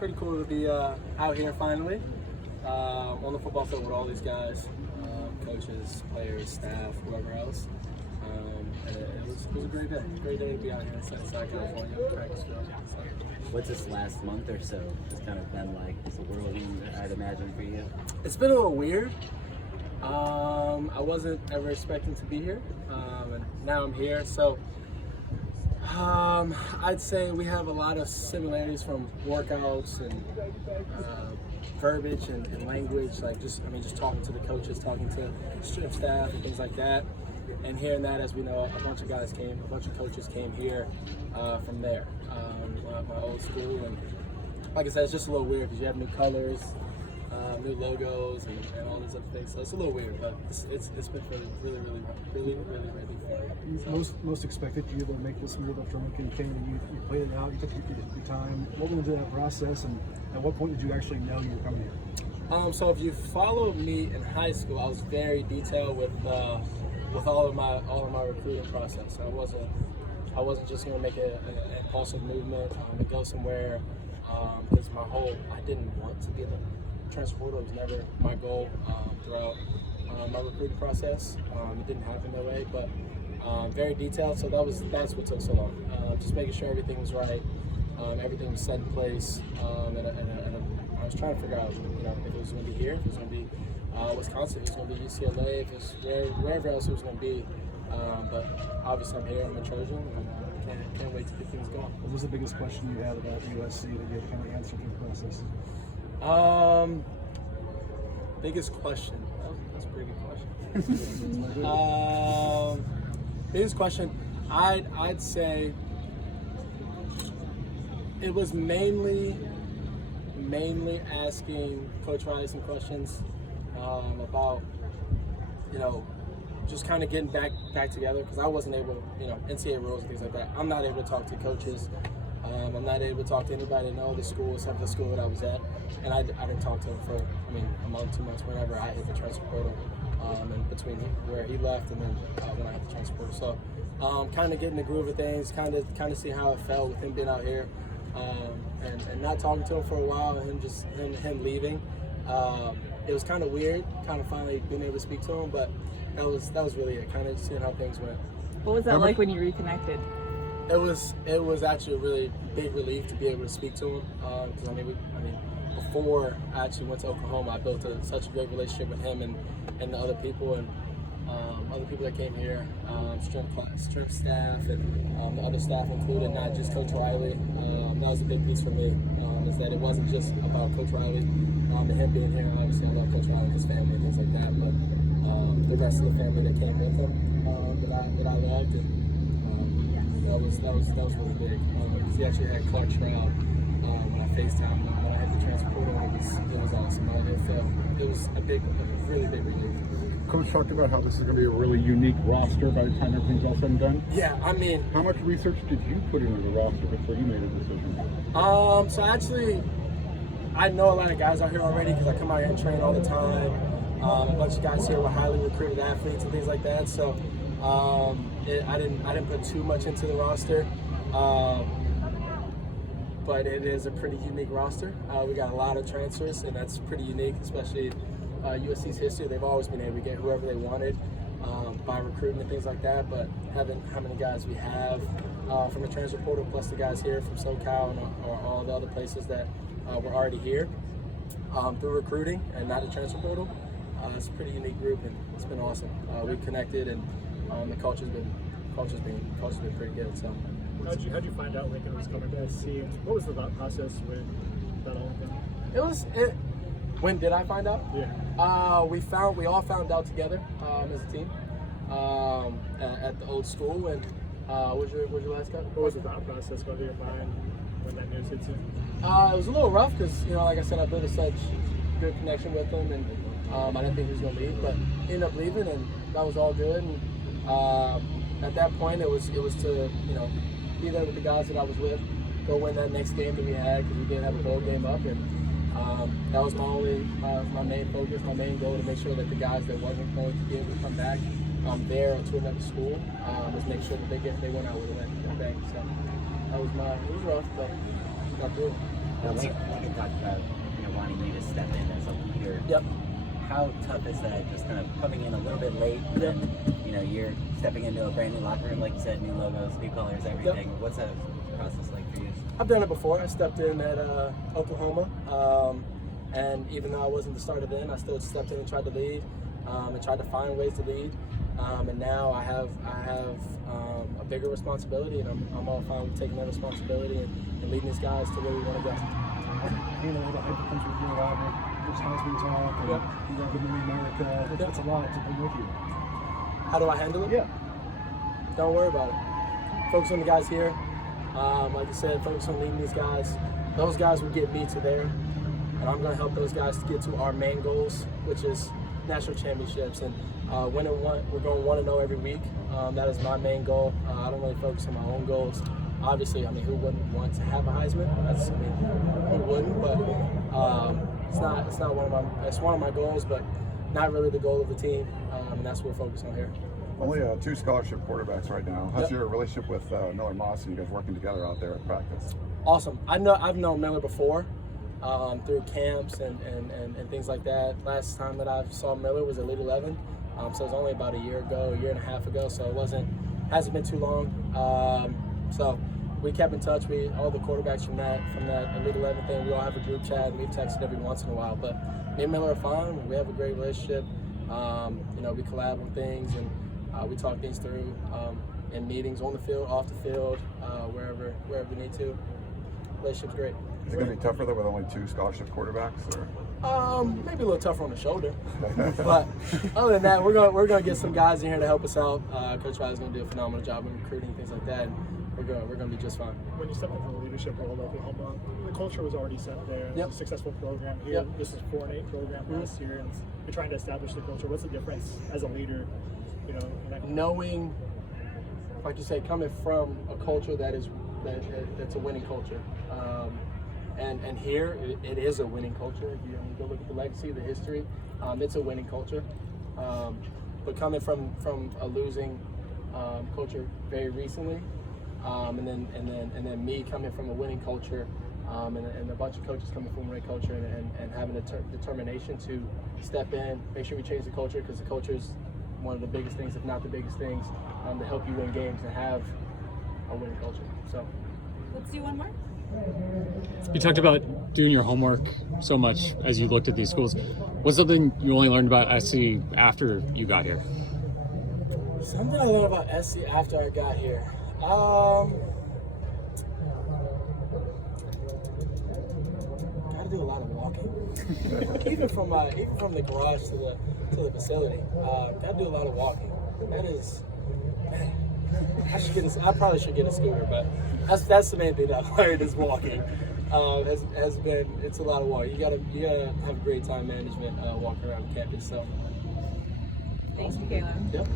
pretty cool to be out here finally on the football field with all these guys, coaches, players, staff, whoever else. And it was a great day. Great day to be out here in Southside, California, practice field. So. What's this last month or so just kind of been like? It's a whirlwind, I'd imagine, for you. It's been a little weird. I wasn't ever expecting to be here, and now I'm here. So I'd say we have a lot of similarities from workouts and verbiage and language, like just talking to the coaches, talking to strip staff and things like that, and hearing that, as we know, a bunch of coaches came here from there, my old school, and like I said, it's just a little weird because you have new colors, new logos, and all these other things. So it's a little weird, but it's been really fun. So. Most expected you to make this move after you came and you played it out. You took your time. What went into that process, and at what point did you actually know you were coming here? So if you followed me in high school, I was very detailed with all of my recruiting process. So I wasn't just going to make an impulsive movement to go somewhere because I didn't want to be in the transfer portal. It was never my goal throughout my recruiting process. It didn't happen that way, but very detailed. So that's what took so long. Just making sure everything was right, everything was set in place, and I was trying to figure out, if it was going to be here, if it was going to be Wisconsin, if it was going to be UCLA, if it was wherever else it was going to be. But obviously I'm here, I'm a Trojan, and can't wait to get things going. What was the biggest question you had about USC that you had to kind of answer through the process? Biggest question. That's a pretty good question. Biggest question, I'd say it was mainly asking Coach Riley some questions about, just kind of getting back together, because I wasn't able, NCAA rules and things like that. I'm not able to talk to coaches. I'm not able to talk to anybody in all the school except the school that I was at. And I didn't talk to him for, a month, 2 months, whenever I hit the transfer portal, and between where he left and then when I hit the transfer portal. So kind of getting the groove of things, kind of see how it felt with him being out here, and not talking to him for a while, and him leaving. It was kind of weird, kind of finally being able to speak to him, but that was really it, kind of seeing how things went. What was that like when you reconnected? It was actually a really big relief to be able to speak to him, because before I actually went to Oklahoma, I built such a great relationship with him and the other people, and other people that came here, strength staff, and the other staff included, not just Coach Riley. That was a big piece for me, is that it wasn't just about Coach Riley and him being here. Obviously, I love Coach Riley and his family and things like that, but the rest of the family that came with him that I loved, and that was really big, because he actually had Clark Shroud when I FaceTimed him when I had the transfer portal. It was awesome. It was a really big relief. Coach talked about how this is going to be a really unique roster by the time everything's all said and done. Yeah, how much research did you put into the roster before you made a decision? So actually, I know a lot of guys out here already because I come out here and train all the time. A bunch of guys here were highly recruited athletes and things like that. So I didn't put too much into the roster, but it is a pretty unique roster. We got a lot of transfers, and that's pretty unique, especially USC's history. They've always been able to get whoever they wanted by recruiting and things like that. But having how many guys we have from the transfer portal, plus the guys here from SoCal and all the other places that were already here through recruiting and not a transfer portal. It's a pretty unique group, and it's been awesome. We connected, and the culture's been pretty good. So, how'd you find out Lincoln was coming to USC? What was the thought process with that whole thing? When did I find out? Yeah. We all found out together as a team at the old school. And where's your last cut? What was the thought process going through your mind when that news hit you? It was a little rough because, like I said, I built such good connection with him, and I didn't think he was going to leave, but he ended up leaving, and that was all good. And at that point, it was to be there with the guys that I was with, go win that next game that we had, because we did have a bowl game up, and that was my main focus, my main goal, to make sure that the guys that wasn't going to be able to come back there or to another school was make sure that they went out with a bang. So it was rough, but got through it. Lincoln talked about wanting you to step in as a leader. Yep. How tough is that? Just kind of coming in a little bit late, and then you're stepping into a brand new locker room, like you said, new logos, new colors, everything. Yep. What's that process like for you? I've done it before. I stepped in at Oklahoma, and even though I wasn't the starter then, I still stepped in and tried to lead, and tried to find ways to lead. And now I have a bigger responsibility, and I'm all fine with taking that responsibility and leading these guys to where we want to go. The hype that comes with being around there's Heisman talk, and you got the new America. That's a lot to bring with you. How do I handle it? Yeah. Don't worry about it. Focus on the guys here. Like I said, focus on leading these guys. Those guys will get me to there, and I'm going to help those guys to get to our main goals, which is national championships. And we're going 1-0 every week. That is my main goal. I don't really focus on my own goals. Obviously, who wouldn't want to have a Heisman? Who wouldn't? But it's one of my goals, but not really the goal of the team. And that's what we're focused on here. Only 2 scholarship quarterbacks right now. How's your relationship with Miller Moss and you guys working together out there at practice? Awesome. I've known Miller before through camps and things like that. Last time that I saw Miller was Elite 11, so it was only about a year and a half ago. So it hasn't been too long. So we kept in touch. All the quarterbacks from that Elite 11 thing, we all have a group chat and we've texted every once in a while. But me and Miller are fine. We have a great relationship. We collab on things and we talk things through in meetings, on the field, off the field, wherever we need to. Relationship's great. Is it going to be tougher though with only 2 scholarship quarterbacks? Or? Maybe a little tougher on the shoulder, but other than that, we're gonna get some guys in here to help us out. Coach Riley's gonna do a phenomenal job in recruiting, things like that. And we're gonna be just fine. When you stepped into the leadership role at Oklahoma, the culture was already set there. It's a successful program here. Yep. This is 4-8 program last year, and you're trying to establish the culture. What's the difference as a leader? Knowing, like you say, coming from a culture that's a winning culture, and here it is a winning culture. If you go look at the legacy, the history, it's a winning culture. But coming from a losing culture very recently, and then me coming from a winning culture, and a bunch of coaches coming from a winning culture, and having the determination to step in, make sure we change the culture, because the culture is one of the biggest things, if not the biggest things, to help you win games and have a winning culture. So let's do one more. You talked about doing your homework so much as you looked at these schools. What's something you only learned about SC after you got here? Something I learned about SC after I got here. Gotta do a lot of walking. even from the garage to the facility. Gotta do a lot of walking. That is, man, I probably should get a scooter, but that's the main thing that I've learned is walking. It's a lot of walking. You gotta have great time management walking around campus. So. Thank you, Caleb. Yep.